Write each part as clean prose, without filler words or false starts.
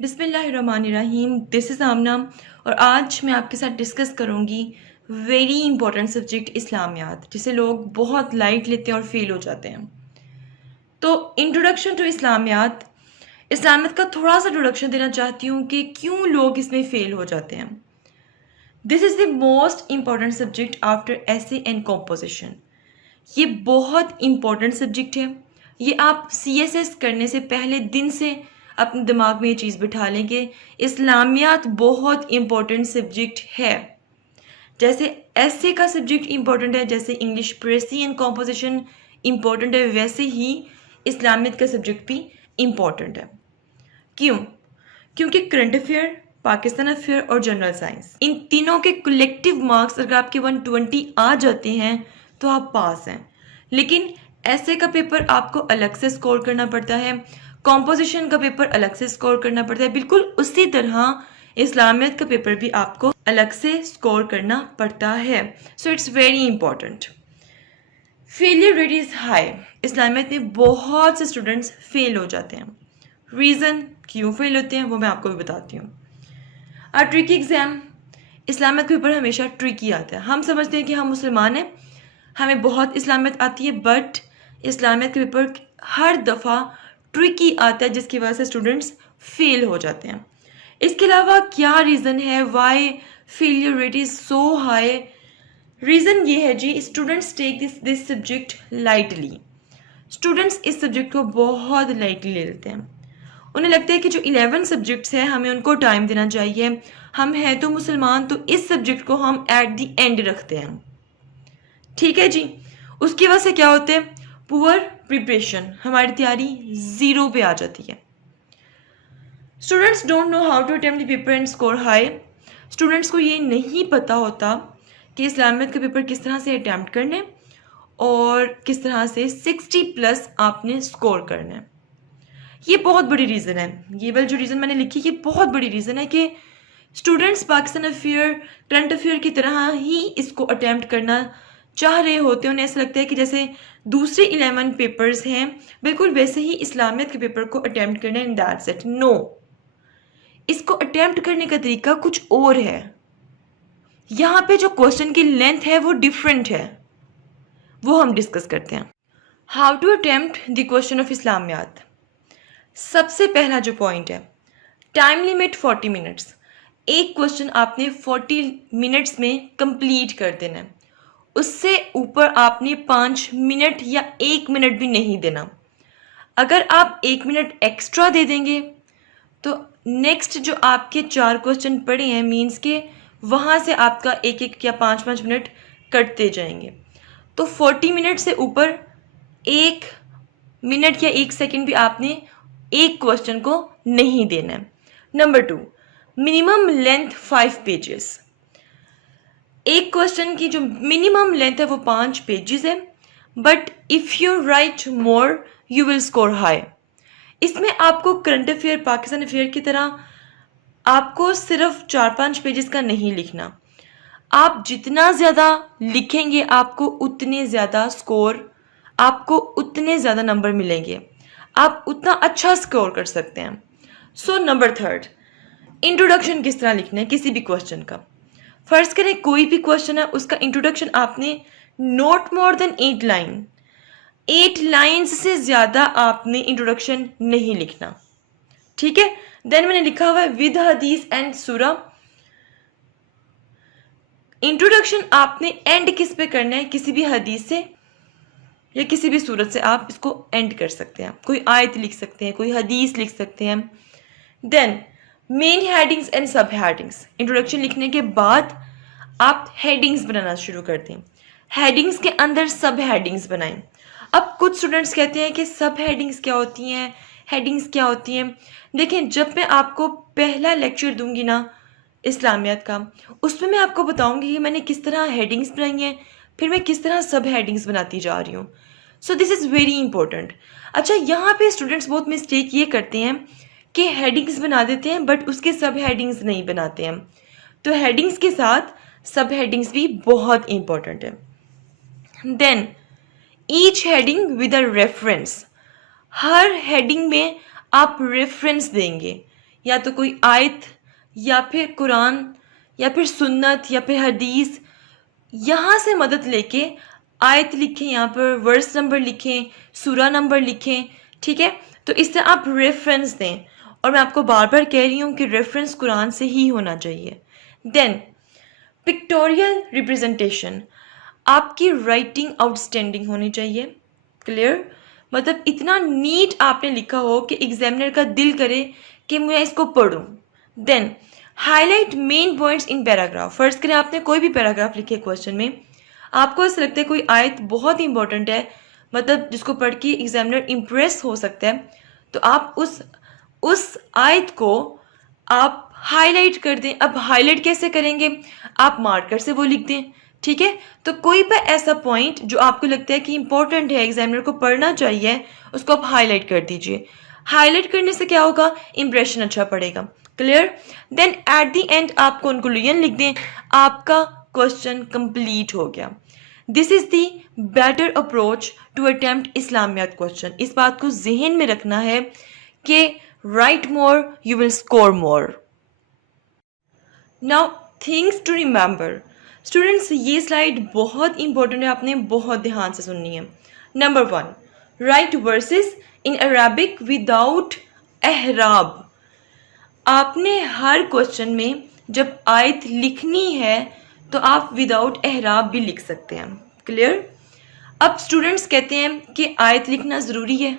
बिस्मिल्लाहिर्रहमानिर्रहीम। This is आमना और आज मैं आपके साथ डिस्कस करूँगी वेरी इंपॉर्टेंट सब्जेक्ट इस्लामियात, जिसे लोग बहुत लाइट लेते हैं और फेल हो जाते हैं। तो इंट्रोडक्शन टू इस्लामियात का थोड़ा सा इंट्रोडक्शन देना चाहती हूँ कि क्यों लोग इसमें फेल हो जाते हैं। This is the most important subject after essay and composition. ये बहुत इम्पॉर्टेंट सब्जेक्ट है। ये आप CSS करने से पहले दिन से अपने दिमाग में ये चीज़ बिठा लें कि इस्लामियात बहुत इम्पॉर्टेंट सब्जेक्ट है। जैसे एसे का सब्जेक्ट इम्पॉर्टेंट है, जैसे इंग्लिश प्रेसी एंड कॉम्पोजिशन इम्पॉर्टेंट है, वैसे ही इस्लामियत का सब्जेक्ट भी इम्पॉर्टेंट है। क्यों? क्योंकि करंट अफेयर, पाकिस्तान अफेयर और जनरल साइंस, इन तीनों के कलेक्टिव मार्क्स अगर आपके 120 आ जाते हैं तो आप पास हैं। लेकिन ऐसे का पेपर आपको अलग से स्कोर करना पड़ता है, कॉम्पोजिशन का पेपर अलग से स्कोर करना पड़ता है। बिल्कुल उसी तरह इस्लामियत का पेपर भी आपको अलग से स्कोर करना पड़ता है। So it's very important. Failure rate is high. Islamiat में बहुत से स्टूडेंट्स फेल हो जाते हैं। रीज़न क्यों फेल होते हैं वो मैं आपको भी बताती हूँ। ट्रिकी एग्ज़ाम, इस्लामियत का पेपर हमेशा ट्रिकी आता है। हम समझते हैं कि हम मुसलमान हैं, हमें बहुत इस्लामियत आती है, बट इस्लामियत का पेपर हर दफ़ा ट्रिकी आता है, जिसकी वजह से स्टूडेंट्स फेल हो जाते हैं। इसके अलावा क्या रीज़न है why failure rate is so high? Reason ये है जी, students take this subject lightly. Students इस सब्जेक्ट को बहुत लाइटली ले लेते हैं। उन्हें लगता है कि जो 11 सब्जेक्ट्स हैं हमें उनको टाइम देना चाहिए, हम हैं तो मुसलमान, तो इस सब्जेक्ट को हम एट द एंड रखते हैं। ठीक है जी। उसकी वजह से क्या होते हैं? पुअर प्रिपरेशन, हमारी तैयारी ज़ीरो पे आ जाती है। Students don't know how to attempt the paper and score high. Students को ये नहीं पता होता कि इस्लामियत का पेपर किस तरह से अटैम्प्ट करने और किस तरह से 60+ आपने स्कोर करना है। ये बहुत बड़ी रीज़न है। ये वाली जो रीज़न मैंने लिखी, ये बहुत बड़ी रीज़न है कि students Pakistan affair, current affair की तरह ही इसको अटैम्प्ट करना चाह रहे होते हैं। उन्हें ऐसा लगता है कि जैसे दूसरे 11 पेपर्स हैं, बिल्कुल वैसे ही इस्लामियत के पेपर को अटैम्प्ट करना है, एंड दैट्स इट। नो, इसको अटैम्प्ट करने का तरीका कुछ और है। यहाँ पे जो क्वेश्चन की लेंथ है वो डिफरेंट है, वो हम डिस्कस करते हैं। How to attempt the question of Islamiat. सबसे पहला जो पॉइंट है, टाइम लिमिट 40 मिनट्स। एक क्वेश्चन आपने 40 मिनट्स में कंप्लीट कर देना है। उससे ऊपर आपने 5 मिनट या 1 मिनट भी नहीं देना। अगर आप 1 मिनट एक्स्ट्रा दे देंगे तो नेक्स्ट जो आपके 4 क्वेश्चन पड़े हैं, मीन्स के वहाँ से आपका 1-1 या 5-5 मिनट कटते जाएंगे। तो 40 मिनट से ऊपर 1 मिनट या 1 सेकंड भी आपने एक क्वेश्चन को नहीं देना है। Number 2, minimum length 5 pages. एक क्वेश्चन की जो मिनिमम लेंथ है वो 5 पेजेस है, but if you right more you will score high. इसमें आपको करंट अफेयर, पाकिस्तान अफेयर की तरह आपको सिर्फ 4-5 पेजेस का नहीं लिखना। आप जितना ज़्यादा लिखेंगे आपको उतने ज़्यादा स्कोर, आपको उतने ज़्यादा नंबर मिलेंगे, आप उतना अच्छा स्कोर कर सकते हैं। सो नंबर 3, इंट्रोडक्शन किस तरह लिखना है किसी भी क्वेश्चन का। फर्ज करें कोई भी क्वेश्चन है, उसका इंट्रोडक्शन आपने not more than 8 line, 8 lines से ज़्यादा आपने इंट्रोडक्शन नहीं लिखना। ठीक है। देन मैंने लिखा हुआ है विद हदीस एंड सूरा। इंट्रोडक्शन आपने एंड किस पे करना है? किसी भी हदीस से या किसी भी सूरत से आप इसको एंड कर सकते हैं। कोई आयत लिख सकते हैं, कोई हदीस लिख सकते हैं। देन मेन हेडिंग्स एंड सब हेडिंग्स। इंट्रोडक्शन लिखने के बाद आप हेडिंग्स बनाना शुरू कर दें, हेडिंग्स के अंदर सब हेडिंग्स बनाएं। अब कुछ स्टूडेंट्स कहते हैं कि सब हेडिंग्स क्या होती हैं, हेडिंग्स क्या होती हैं। देखें, जब मैं आपको पहला लेक्चर दूंगी ना इस्लामियत का, उसमें मैं आपको बताऊंगी कि मैंने किस तरह हेडिंग्स बनाई हैं, फिर मैं किस तरह सब हेडिंग्स बनाती जा रही हूँ। So this is very important. अच्छा, यहाँ पे स्टूडेंट्स बहुत मिस्टेक ये करते हैं कि हेडिंग्स बना देते हैं बट उसके सब हेडिंग्स नहीं बनाते हैं। तो हेडिंग्स के साथ सब हेडिंग्स भी बहुत इंपॉर्टेंट है। Then each heading with a reference. हर हेडिंग में आप रेफरेंस देंगे। या तो कोई आयत या फिर कुरान या फिर सुन्नत या फिर हदीस, यहाँ से मदद लेके आयत लिखें, यहाँ पर वर्स नंबर लिखें, सूरा नंबर लिखें, ठीक है। तो इससे आप रेफरेंस दें, और मैं आपको बार बार कह रही हूँ कि रेफरेंस कुरान से ही होना चाहिए। देन पिक्टोरियल रिप्रेजेंटेशन, आपकी राइटिंग आउटस्टैंडिंग होनी चाहिए। क्लियर, मतलब इतना नीट आपने लिखा हो कि एग्जामिनर का दिल करे कि मैं इसको पढूं। Then highlight main points in paragraph. फर्ज करें आपने कोई भी पैराग्राफ लिखे क्वेश्चन में, आपको ऐसा लगता है कोई आयत बहुत इंपॉर्टेंट है, मतलब जिसको पढ़ के एग्जामिनर इम्प्रेस हो सकता है, तो आप उस आयत को आप हाईलाइट कर दें। अब हाईलाइट कैसे करेंगे, आप मार्कर से वो लिख दें, ठीक है। तो कोई भी ऐसा पॉइंट जो आपको लगता है कि इंपॉर्टेंट है, एग्जामिनर को पढ़ना चाहिए, उसको आप हाईलाइट कर दीजिए। हाईलाइट करने से क्या होगा, इंप्रेशन अच्छा पड़ेगा। Clear. Then at the end आप कंक्लूजन लिख दें, आपका क्वेश्चन कंप्लीट हो गया। This is the better approach to attempt Islamiat question. इस बात को जहन में रखना है कि write more you will score more. Now things to remember. Students, ये स्लाइड बहुत इंपॉर्टेंट है, आपने बहुत ध्यान से सुननी है। Number 1, write versus in Arabic without एहराब। आपने हर क्वेश्चन में जब आयत लिखनी है तो आप विदाउट एहराब भी लिख सकते हैं। क्लियर। अब स्टूडेंट्स कहते हैं कि आयत लिखना ज़रूरी है।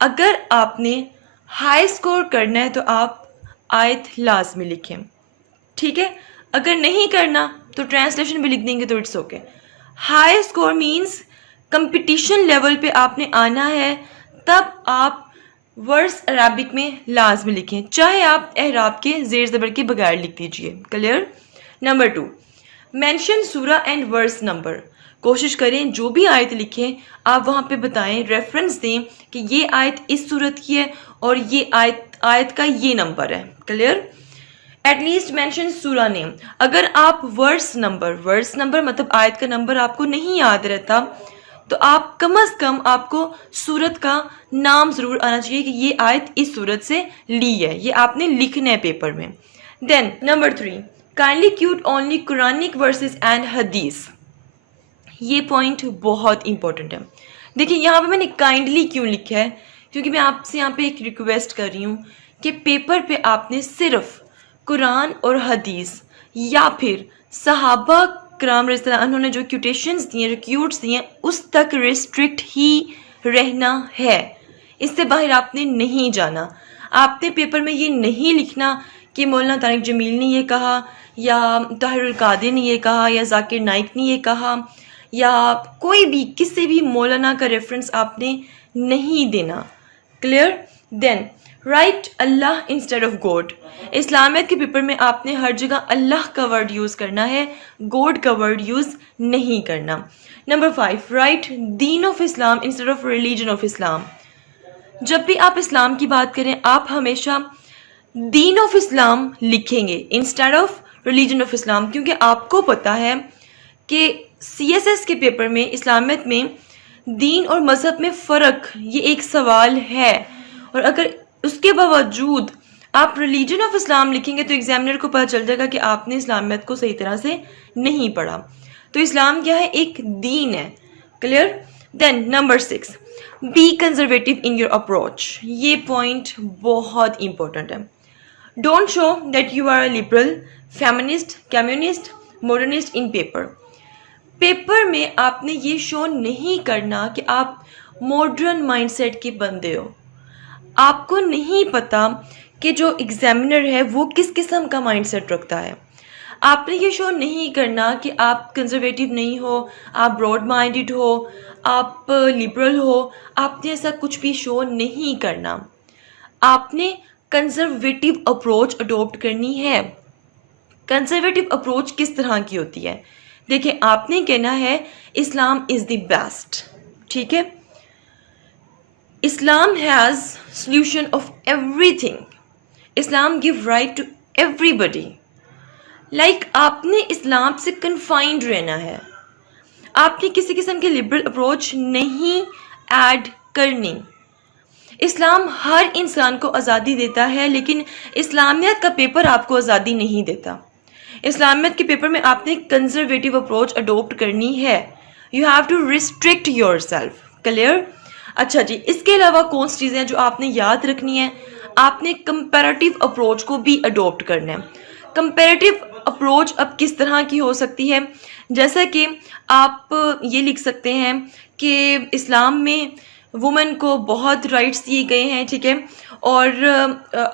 अगर आपने हाई स्कोर करना है तो आप आयत लाजमी लिखें, ठीक है। अगर नहीं करना तो ट्रांसलेशन भी लिख देंगे तो it's okay. High score means competition level पे आपने आना है, तब आप वर्ड्स अरबिक में लाजमी लिखें, चाहे आप एहराब के जेर ज़बर के बगैर लिख दीजिए। क्लियर। नंबर 2, मेंशन सूरा एंड वर्स नंबर। कोशिश करें जो भी आयत लिखें आप वहाँ पे बताएं, रेफरेंस दें कि ये आयत इस सूरत की है और ये आयत का ये नंबर है। क्लियर। एटलीस्ट मेंशन सूरा नेम। अगर आप वर्स नंबर मतलब आयत का नंबर आपको नहीं याद रहता, तो आप कम अज़ कम आपको सूरत का नाम ज़रूर आना चाहिए कि ये आयत इस सूरत से ली है, ये आपने लिखना है पेपर में। Then number 3, kindly quote only Quranic verses and Hadith. ये पॉइंट बहुत इंपॉर्टेंट है। देखिए यहाँ पे मैंने काइंडली क्यों लिखा है, क्योंकि मैं आपसे यहाँ पे एक रिक्वेस्ट कर रही हूँ कि पेपर पे आपने सिर्फ कुरान और हदीस या फिर सहाबा कराम रज़ियल्लाहु अन्हुम ने जो क्यूटेशंस दिए, जो क्यूट्स दिए, उस तक रिस्ट्रिक्ट ही रहना है। इससे बाहर आपने नहीं जाना। आपने पेपर में ये नहीं लिखना कि मौलाना तारिक जमील ने ये कहा या ताहिरुल कादिर ने ये कहा या जाकिर नाइक ने ये कहा या कोई भी किसी भी मौलाना का रेफरेंस आपने नहीं देना। Clear. Then write Allah instead of God. Islamiat के पेपर में आपने हर जगह अल्लाह का वर्ड यूज़ करना है, गॉड का वर्ड यूज़ नहीं करना। Number 5, right Deen of Islam instead of religion of Islam. जब भी आप इस्लाम की बात करें आप हमेशा दीन ऑफ इस्लाम लिखेंगे instead of religion of Islam, क्योंकि आपको पता है कि CSS के पेपर में इस्लामियत में दीन और मज़हब में फ़र्क ये एक सवाल है, और अगर उसके बावजूद आप रिलीजन ऑफ इस्लाम लिखेंगे तो एग्जामिनर को पता चल जाएगा कि आपने इस्लामियत को सही तरह से नहीं पढ़ा। तो इस्लाम क्या है, एक दीन है। Clear. Then number 6, be conservative in your approach. ये पॉइंट बहुत इंपॉर्टेंट है। Don't show that you are liberal, feminist, communist, modernist in paper. Paper में आपने ये शो नहीं करना कि आप मॉडर्न माइंडसेट के बंदे हो। आपको नहीं पता कि जो एग्जामिनर है वो किस किस्म का माइंडसेट रखता है। आपने ये शो नहीं करना कि आप कंजर्वेटिव नहीं हो, आप ब्रॉड माइंडेड हो, आप लिबरल हो। आपने ऐसा कुछ भी शो नहीं करना। आपने कंजर्वेटिव अप्रोच अडोप्ट करनी है। कंजर्वेटिव अप्रोच किस तरह की होती है, देखिए आपने कहना है इस्लाम इज़ द बेस्ट, ठीक है। Islam has solution of everything. Islam give right to everybody. Like आपने इस्लाम से कन्फाइंड रहना है। आपने किसी किस्म के लिबरल अप्रोच नहीं ऐड करनी। इस्लाम हर इंसान को आज़ादी देता है, लेकिन इस्लामियत का पेपर आपको आज़ादी नहीं देता। इस्लामियत के पेपर में आपने कंजर्वेटिव अप्रोच अडोप्ट करनी है। You have to restrict yourself. Clear? अच्छा जी, इसके अलावा कौन सी चीज़ें हैं जो आपने याद रखनी है? आपने कंपैरेटिव अप्रोच को भी अडोप्ट करना है। कंपैरेटिव अप्रोच अब किस तरह की हो सकती है? जैसा कि आप ये लिख सकते हैं कि इस्लाम में वुमेन को बहुत राइट्स दिए गए हैं, ठीक है, और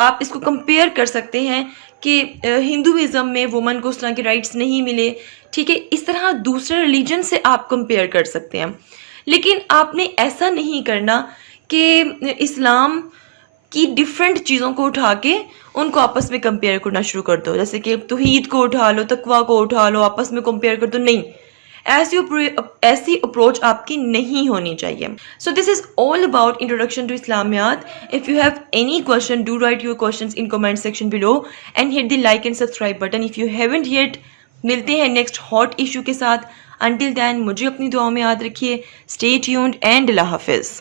आप इसको कंपेयर कर सकते हैं कि हिंदुइज़्म में वुमेन को उस तरह के राइट्स नहीं मिले, ठीक है। इस तरह दूसरे रिलीजन से आप कंपेयर कर सकते हैं, लेकिन आपने ऐसा नहीं करना कि इस्लाम की डिफरेंट चीज़ों को उठा के उनको आपस में कंपेयर करना शुरू कर दो। जैसे कि तौहीद को उठा लो, तकवा को उठा लो, आपस में कंपेयर कर दो। नहीं, ऐसी अप्रोच आपकी नहीं होनी चाहिए। So this is all about introduction to Islamiat. If you have any question, do write your questions in comment section below and hit the like and subscribe button if you haven't yet. मिलते हैं next hot issue के साथ। Until then मुझे अपनी दुआओं में याद रखिए। स्टे ट्यून्ड एंड अल्लाह हाफिज़।